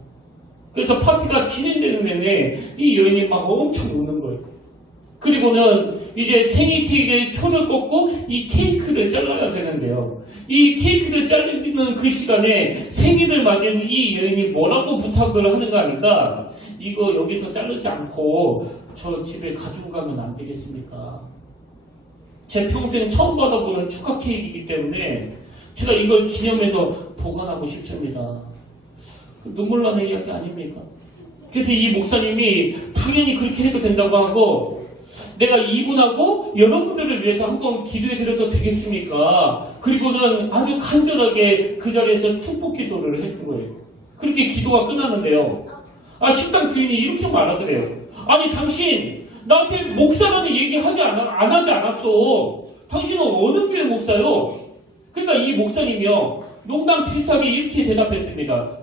그래서 파티가 진행되는 내내 이 여인이 막 엄청 우는 거예요. 그리고는 이제 생일 케이크에 초를 꽂고 이 케이크를 잘라야 되는데요. 이 케이크를 자르는 그 시간에 생일을 맞은 이 여인이 뭐라고 부탁을 하는가 하니까 이거 여기서 자르지 않고 저 집에 가지고 가면 안 되겠습니까? 제 평생 처음 받아보는 축하 케이크이기 때문에 제가 이걸 기념해서 보관하고 싶습니다. 눈물 나는 이야기 아닙니까? 그래서 이 목사님이 당연히 그렇게 해도 된다고 하고 내가 이분하고 여러분들을 위해서 한번 기도해 드려도 되겠습니까? 그리고는 아주 간절하게 그 자리에서 축복 기도를 해준 거예요. 그렇게 기도가 끝나는데요. 식당 주인이 이렇게 말하더래요. 아니 당신 나한테 목사라는 얘기 안 하지 않았어. 당신은 어느 교회 목사요? 그러니까 이 목사님이요 농담 비슷하게 이렇게 대답했습니다.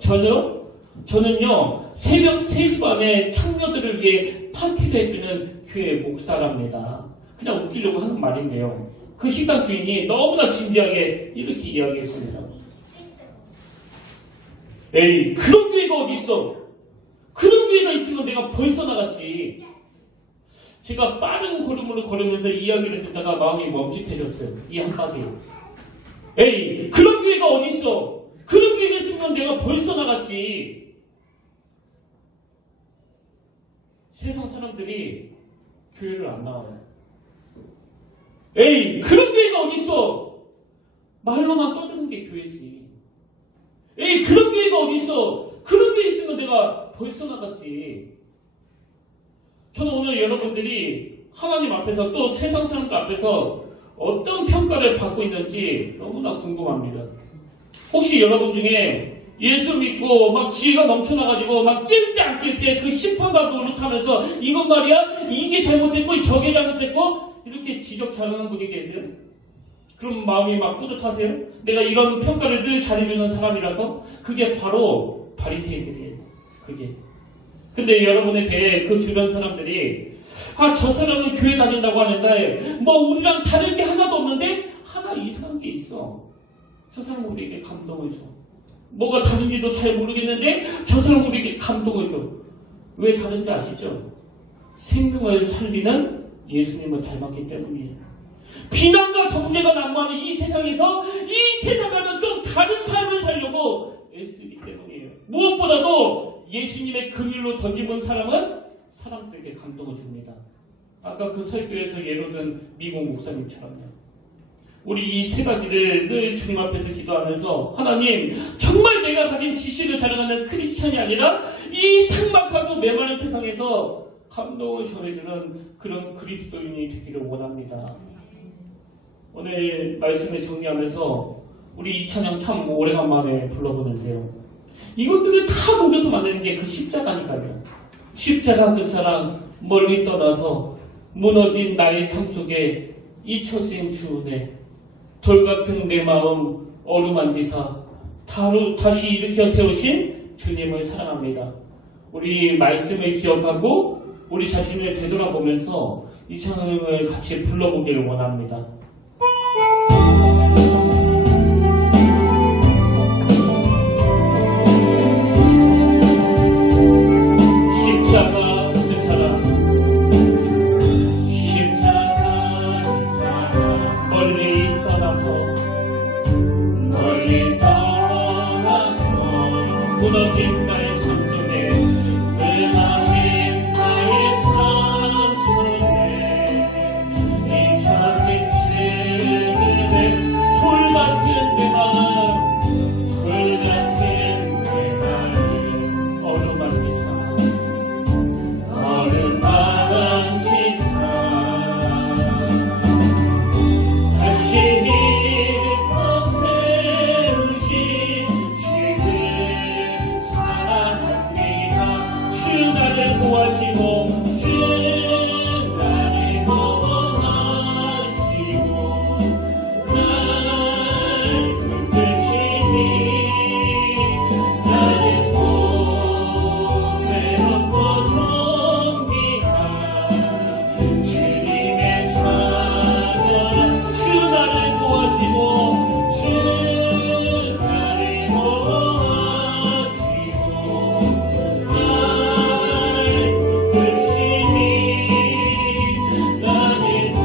저는요 새벽 3시 반에 창녀들을 위해 파티를 해주는 교회 목사랍니다. 그냥 웃기려고 하는 말인데요. 그 식당 주인이 너무나 진지하게 이렇게 이야기했습니다. 에이 그런 교회가 어디 있어? 그런 교회가 있으면 내가 벌써 나갔지. 제가 빠른 걸음으로 걸으면서 이야기를 듣다가 마음이 멈칫해졌어요. 이 한마디에. 에이 그런 교회가 어디 있어? 그런 교회가 있으면 내가 벌써 나갔지. 세상 사람들이 교회를 안 나와요. 에이 그런 교회가 어디 있어? 말로만 떠드는 게 교회지. 에이 그런 교회가 어디 있어? 그런 교회 있으면 내가 벌써 나갔지. 저는 오늘 여러분들이 하나님 앞에서 또 세상 사람들 앞에서 어떤 평가를 받고 있는지 너무나 궁금합니다. 혹시 여러분 중에 예수 믿고 막 지혜가 넘쳐나가지고 막 뛸 때 안 뛸 때 그 심판과 노릇하면서 이것 말이야 이게 잘못됐고 저게 잘못됐고 이렇게 지적잘하는 분이 계세요? 그럼 마음이 막 뿌듯하세요? 내가 이런 평가를 늘 잘해주는 사람이라서 그게 바로 바리새인들이에요. 그게. 근데 여러분에 대해 그 주변 사람들이 저 사람은 교회 다닌다고 하는데 뭐 우리랑 다를 게 하나도 없는데 하나 이상한 게 있어. 저 사람 우리에게 감동을 줘. 뭐가 다른지도 잘 모르겠는데 저 사람 우리에게 감동을 줘. 왜 다른지 아시죠? 생명을 살리는 예수님을 닮았기 때문이에요. 비난과 정죄가 난무하는 이 세상에서 이 세상과는 좀 다른 삶을 살려고 애쓰기 때문이에요. 무엇보다도 예수님의 그 길로 던져본 사람은 사람들에게 감동을 줍니다. 아까 그 설교에서 예로 든 미국 목사님처럼요. 우리 이 세 가지를 늘 주님 앞에서 기도하면서 하나님 정말 내가 가진 지식을 자랑하는 크리스찬이 아니라 이 삭막하고 메마른 세상에서 감동을 전해주는 그런 그리스도인이 되기를 원합니다. 오늘 말씀을 정리하면서 우리 이 찬양 참 오래간만에 불러보는데요. 이것들을 다 녹여서 만드는 게 그 십자가니까요. 십자가 그 사랑 멀리 떠나서 무너진 나의 삶 속에 잊혀진 주 은혜 돌같은 내 마음 어루만지사 다시 일으켜 세우신 주님을 사랑합니다. 우리 말씀을 기억하고 우리 자신을 되돌아보면서 이 찬양을 같이 불러보기를 원합니다. 십자가 그 사랑 멀리 무너진 나의 삶 속에 무너진 나의 삶 속에 잊혀진 주님의 돌 같은 내 마음 돌 같은 내 마음 어루만지사 다시 일으켜 세우신 지금 살아갑니다. 주 나를 구하시고 주 나를 구원하시고 날 붙드시니 나는 꼭 외롭고 존귀한 주님의 자녀 주 나를 구하시고 주 나를 구하시고 날 붙드시니 나는 꼭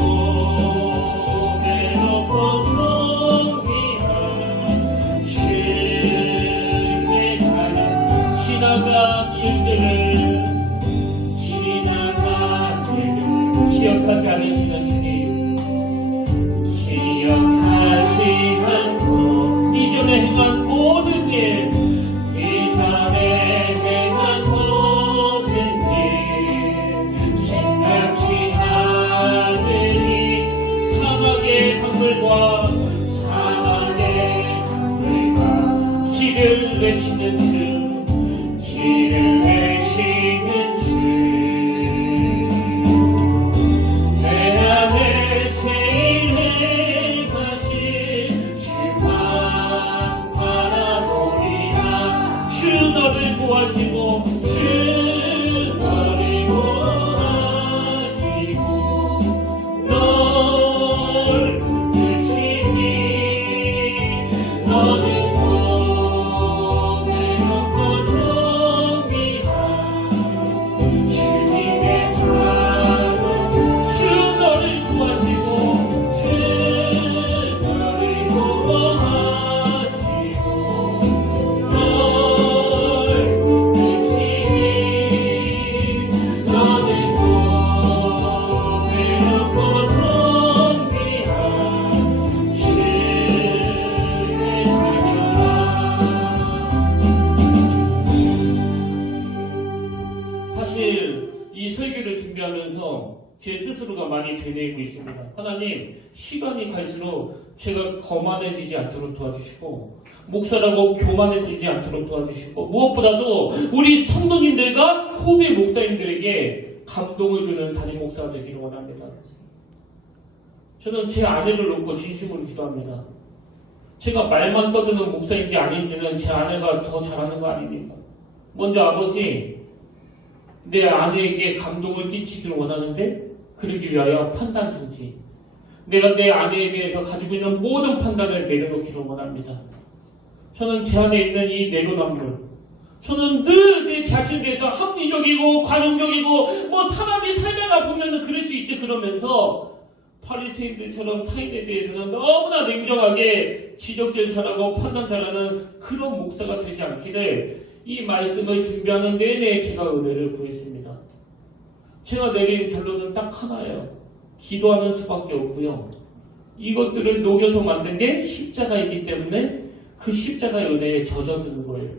외롭고 존귀한 주의 자녀 지나간 일들을 기억하지 않으시는 주님 기억하지 않고 이전에 행한 모든 일 이전에 행한 모든 일 생각지 않으니 사막의 강물과 사막의 강물과 길을 내시는 주 길을 내시는 주 주 너를 구하시고 주 너를 구하시고 널 붙드시니 너는 꼭 외롭고 존귀한 주님의 자녀 주 너를 구하시고 주 너를 구하시고 사실 이 설교를 준비하면서 제 스스로가 많이 되뇌이고 있습니다. 하나님, 시간이 갈수록 제가 거만해지지 않도록 도와주시고 목사라고 교만해지지 않도록 도와주시고 무엇보다도 우리 성도님들과 후배 목사님들에게 감동을 주는 담임 목사가 되기를 원합니다. 저는 제 아내를 놓고 진심으로 기도합니다. 제가 말만 떠드는 목사인지 아닌지는 제 아내가 더 잘하는 거 아닙니까? 먼저 아버지, 내 아내에게 감동을 끼치기를 원하는데 그러기 위하여 판단 중지. 내가 내 아내에 대해서 가지고 있는 모든 판단을 내려놓기를 원합니다. 저는 제 안에 있는 이 내로남불, 저는 늘 내 자신에 대해서 합리적이고 관용적이고 뭐 사람이 살다가 보면 그럴 수 있지 그러면서 바리새인들처럼 타인에 대해서는 너무나 냉정하게 지적질 잘하고 판단 잘하는 그런 목사가 되지 않기를 이 말씀을 준비하는 내내 제가 은혜를 구했습니다. 제가 내린 결론은 딱 하나예요. 기도하는 수밖에 없고요. 이것들을 녹여서 만든 게 십자가이기 때문에 그 십자가의 은혜에 젖어드는 거예요.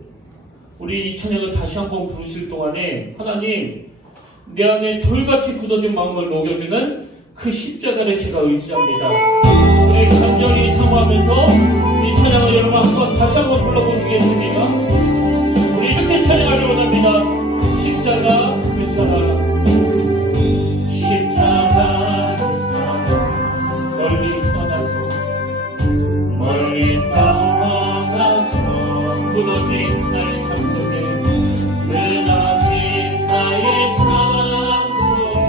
우리 이 찬양을 다시 한번 부르실 동안에 하나님, 내 안에 돌같이 굳어진 마음을 녹여주는 그 십자가를 제가 의지합니다. 우리 간절히 사모하면서 이 찬양을 여러분 한번 다시 한번 불러보시겠습니까? 우리 이렇게 찬양하길 원합니다. 십자가 그 사랑, 십자가 그 사랑, 멀리 떠나서 무너진 나의 삶 속에 무너진 나의 삶 속에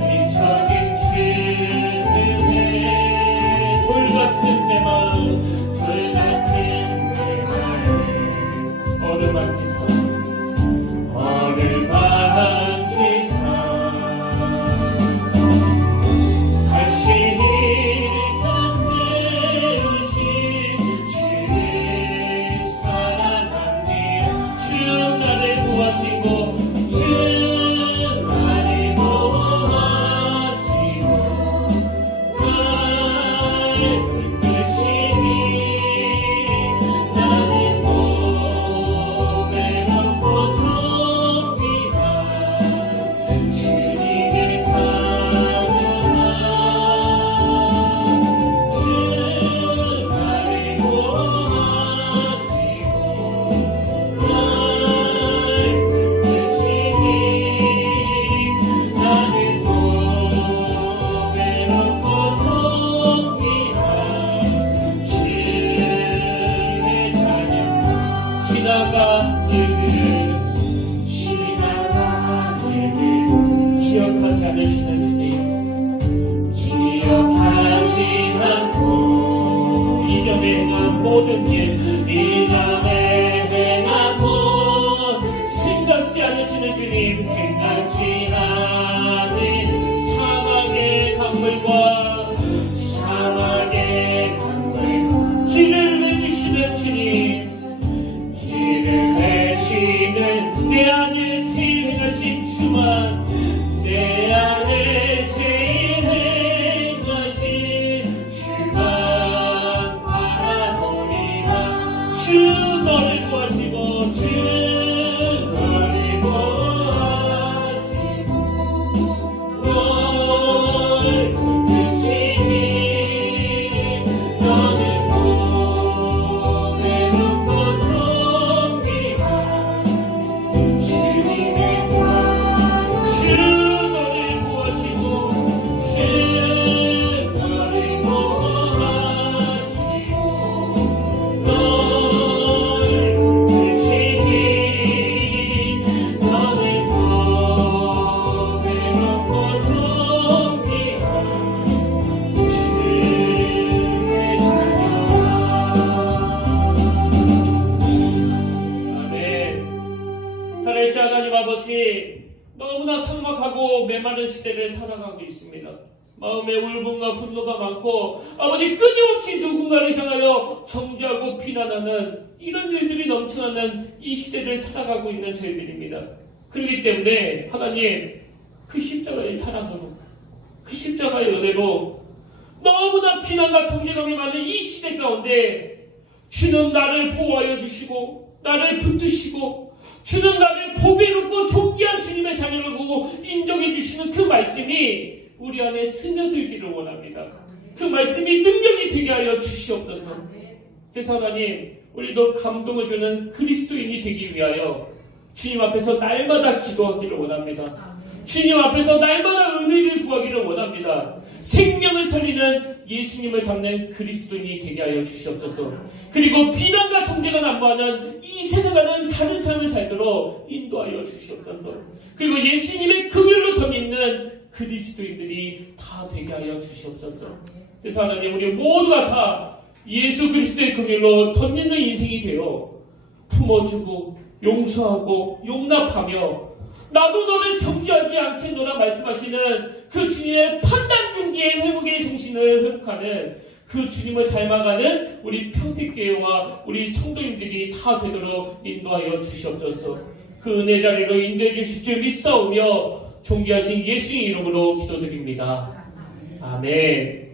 잊혀진 주님의 돌 같은 내 마음 돌 같은 내 마음 어루만지사 다시 일으켜 세우신 주의 사랑하니 지나간 일들 기억하지 않으시는 주님, 기억하지 않고 이전에 행한 모든 일, 이전에 행한 모든 생각지 않으시는 주님, 생각지 않은 사막의 강물과 길을 내주시는 주님, 길을 내시는 내 안에 세일하신 주만, 내 안에 세일하신 주만 바라보리라. 주 너를 구하시고 주 너를 구하시고 너를 붙드시니 너는 고배롭고 존귀한 주님의 주 너를 구하시고 주 너를 구하시고 너를 붙드시니 너는 고배롭고 존귀한 주의 자녀라. 아멘. 살아계신 하나님 아버지, 너무나 삭막하고 메마른 시대를 살아가고 있습니다. 마음에 울분과 분노가 많고 아버지 끊임없이 누군가를 향하여 정죄하고 비난하는 이런 일들이 넘쳐나는 이 시대를 살아가고 있는 저희들입니다. 그렇기 때문에 하나님, 그 십자가의 사랑으로, 그 십자가의 은혜로 너무나 비난과 정죄감이 많은 이 시대 가운데 주는 나를 보호하여 주시고 나를 붙드시고 주는 나를 보배롭고 존귀한 주님의 자녀를 보고 인정해 주시는 그 말씀이 우리 안에 스며들기를 원합니다. 그 말씀이 능력이 되게 하여 주시옵소서. 그래서 하나님, 우리도 감동을 주는 그리스도인이 되기 위하여 주님 앞에서 날마다 기도하기를 원합니다. 주님 앞에서 날마다 은혜를 구하기를 원합니다. 생명을 살리는 예수님을 닮는 그리스도인이 되게 하여 주시옵소서. 그리고 비난과 정죄가 난무하는 이 세상과는 다른 삶을 살도록 인도하여 주시옵소서. 그리고 예수님의 그 길로 더 믿는 그리스도인들이 다 되게 하여 주시옵소서. 그래서 하나님, 우리 모두가 다 예수 그리스도의 그 길로 더 믿는 인생이 되어 품어주고 용서하고 용납하며 나도 너를 정죄하지 않겠노라 말씀하시는 그 주님의 판단 중기의 회복의 정신을 회복하는 그 주님을 닮아가는 우리 평택교회와 우리 성도님들이 다 되도록 인도하여 주시옵소서. 그 은혜 자리로 인도해 주실 줄 믿사오며 존귀하신 예수의 이름으로 기도드립니다. 아멘.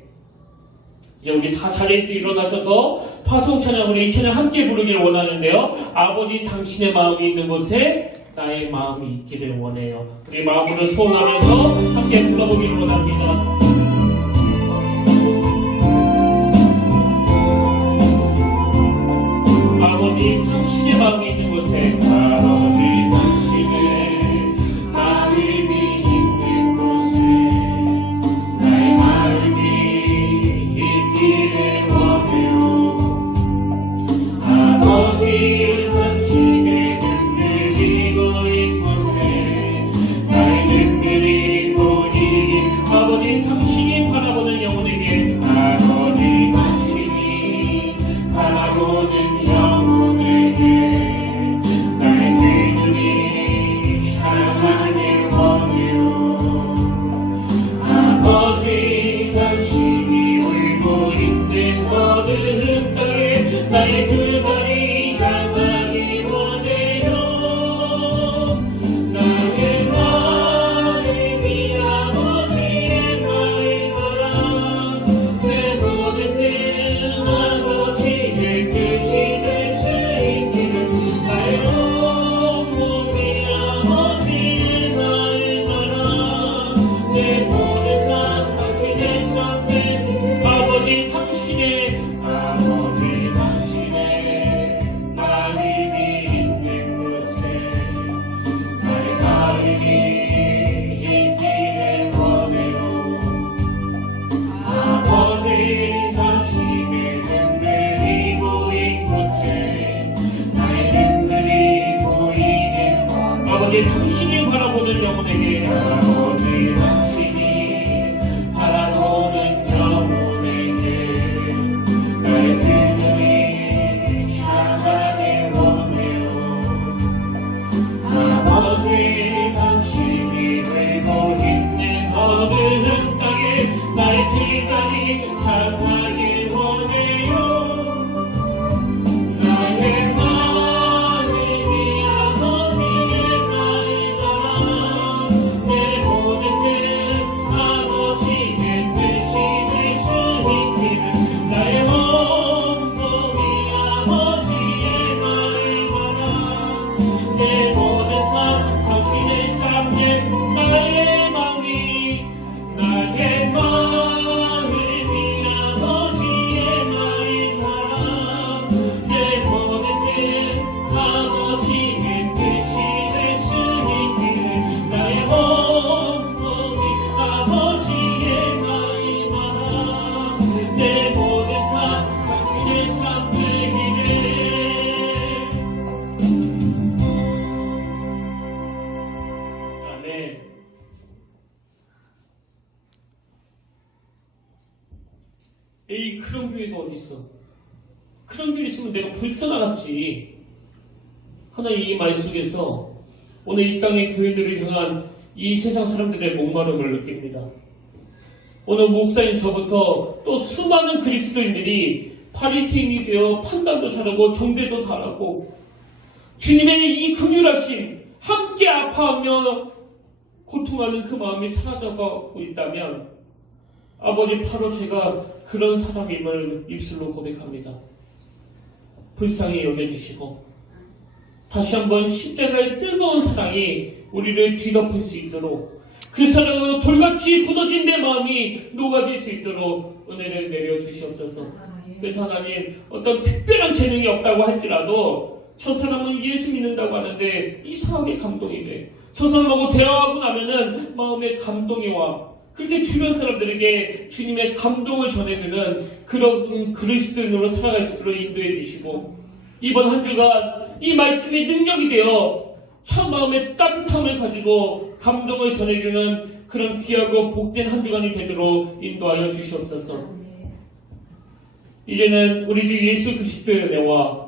이제 우리 다 자리에서 일어나셔서 파송 찬양으로 이 찬양 함께 부르기를 원하는데요. 아버지 당신의 마음이 있는 곳에 나의 마음이 있기를 원해요. 우리 마음으로 소원하면서 함께 불러보기를 원합니다. 아버지 당신의 마음이 있는 곳에 아버지 당신의 마음이 있는 곳에 나의 마음이 있기를 원해요. 아버지 당신의 눈들이고 있곳에 나의 눈들이 보이길 아버지 당신이 바라보는 영혼에게 아버지 당신이 바라보는 영혼에게 그런 교회가 어디 있어? 그런 교회 있으면 내가 벌써 나갔지. 하나님 이 말 속에서 오늘 이 땅의 교회들을 향한 이 세상 사람들의 목마름을 느낍니다. 오늘 목사인 저부터 또 수많은 그리스도인들이 바리새인이 되어 판단도 잘하고 정죄도 잘하고 주님의 이 긍휼하심 함께 아파하며 고통하는 그 마음이 사라져가고 있다면 아버지 바로 제가 그런 사람임을 입술로 고백합니다. 불쌍히 여겨주시고 다시 한번 십자가의 뜨거운 사랑이 우리를 뒤덮을 수 있도록 그 사랑으로 돌같이 굳어진 내 마음이 녹아질 수 있도록 은혜를 내려주시옵소서. 그래서 하나님 어떤 특별한 재능이 없다고 할지라도 저 사람은 예수 믿는다고 하는데 이상하게 감동이 돼. 저 사람하고 대화하고 나면은 마음에 감동이 와. 그렇게 주변 사람들에게 주님의 감동을 전해주는 그런 그리스도인으로 살아갈 수 있도록 인도해 주시고 이번 한 주간 이 말씀이 능력이 되어 참 마음의 따뜻함을 가지고 감동을 전해주는 그런 귀하고 복된 한 주간이 되도록 인도하여 주시옵소서. 이제는 우리 주 예수 그리스도의 은혜와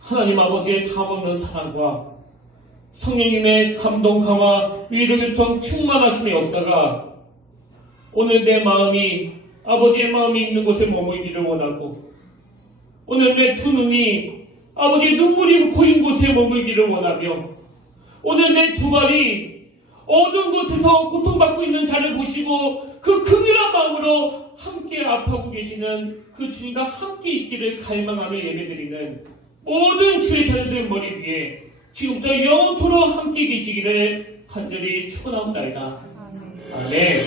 하나님 아버지의 감없는 사랑과 성령님의 감동, 강화, 위로 교통 충만하심의 역사가 오늘 내 마음이 아버지의 마음이 있는 곳에 머물기를 원하고 오늘 내 두 눈이 아버지의 눈물이 고인 곳에 머물기를 원하며 오늘 내 두 발이 어두운 곳에서 고통받고 있는 자를 보시고 그 긍휼한 마음으로 함께 아파하고 계시는 그 주님과 함께 있기를 갈망하며 예배드리는 모든 주의 자녀들의 머리 위에 지금부터 영원토록 함께 계시기를 간절히 축원하옵나이다. 아멘.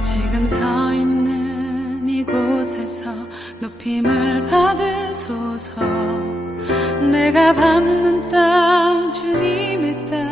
지금 서 있는 이곳에서 높임을 받으소서. 내가 밟는 땅 주님의 땅